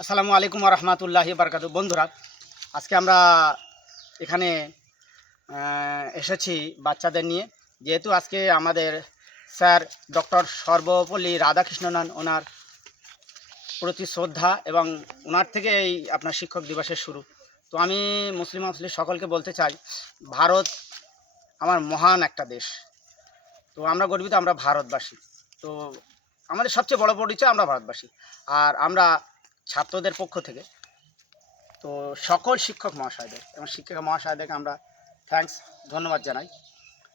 আসসালামু আলাইকুম রহমতুল্লাহ বারকাত বন্ধুরা, আজকে আমরা এখানে এসেছি বাচ্চাদের নিয়ে। যেহেতু আজকে আমাদের স্যার ডক্টর সর্বপল্লী রাধাকৃষ্ণনন, ওনার প্রতি শ্রদ্ধা এবং ওনার থেকে এই আপনার শিক্ষক দিবসের শুরু। তো আমি মুসলিম মুসলিম সকলকে বলতে চাই, ভারত আমার মহান একটা দেশ। তো আমরা গর্বিত আমরা ভারতবাসী। তো আমাদের সবচেয়ে বড় পরিচয় আমরা ভারতবাসী। আর আমরা ছাত্রদের পক্ষ থেকে। তো সকল শিক্ষক মহাশয়দের এবং শিক্ষিকা মহাশয়দেরকে আমরা থ্যাঙ্কস ধন্যবাদ জানাই।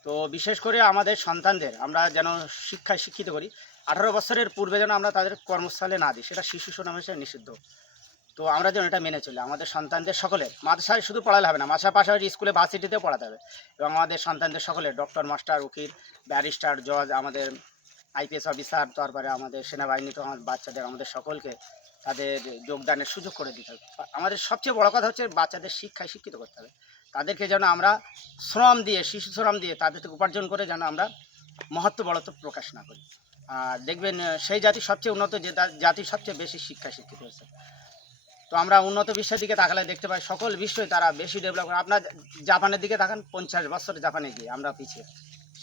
তো বিশেষ করে আমাদের সন্তানদের আমরা যেন শিক্ষায় শিক্ষিত করি, আঠারো বছরের পূর্বে যেন আমরা তাদের কর্মস্থলে না দিই, সেটা শিশু সুনাম নিষিদ্ধ। তো আমরা যেন এটা মেনে চলি, আমাদের সন্তানদের সকলের, মাদ্রাসায় শুধু পড়ালে হবে না, মাদ্রাসার পাশাপাশি স্কুলে, ভার্সিটিতেও পড়াতে হবে। এবং আমাদের সন্তানদের সকলের ডক্টর মাস্টার উকিল ব্যারিস্টার জজ আমাদের আইপিএস অফিসার তারপরে আমাদের সেনাবাহিনীতে আমাদের বাচ্চাদের, আমাদের সকলকে তাদের যোগদানের সুযোগ করে দিতে হবে। আমাদের সবচেয়ে বড় কথা হচ্ছে বাচ্চাদের শিক্ষায় শিক্ষিত করতে হবে। তাদেরকে যেন আমরা শ্রম দিয়ে, শিশু শ্রম দিয়ে তাদের থেকে উপার্জন করে যেন আমরা মহত্ব, বড়ত্ব প্রকাশ না করি। আর দেখবেন, সেই জাতি সবচেয়ে উন্নত যে জাতি সবচেয়ে বেশি শিক্ষায় শিক্ষিত হয়েছে। তো আমরা উন্নত বিশ্বের দিকে তাকালে দেখতে পাই, সকল বিশ্বই তারা বেশি ডেভেলপ করে আপনার জাপানের দিকে তাকান, পঞ্চাশ বছর জাপানে গিয়ে আমরা পিছিয়ে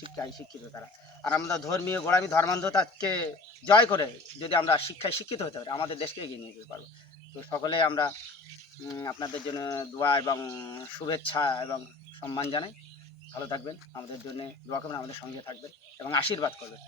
শিক্ষায় শিক্ষিত তারা। আর আমরা ধর্মীয় গোড়ামি, ধর্মান্ধতাকে জয় করে যদি আমরা শিক্ষায় শিক্ষিত হতে পারি, আমাদের দেশকে এগিয়ে নিয়ে যেতে পারব। তো সকলে আমরা আপনাদের জন্য দোয়া এবং শুভেচ্ছা এবং সম্মান জানাই। ভালো থাকবেন, আমাদের জন্য দোয়া করবেন, আমাদের সঙ্গে থাকবেন এবং আশীর্বাদ করবেন।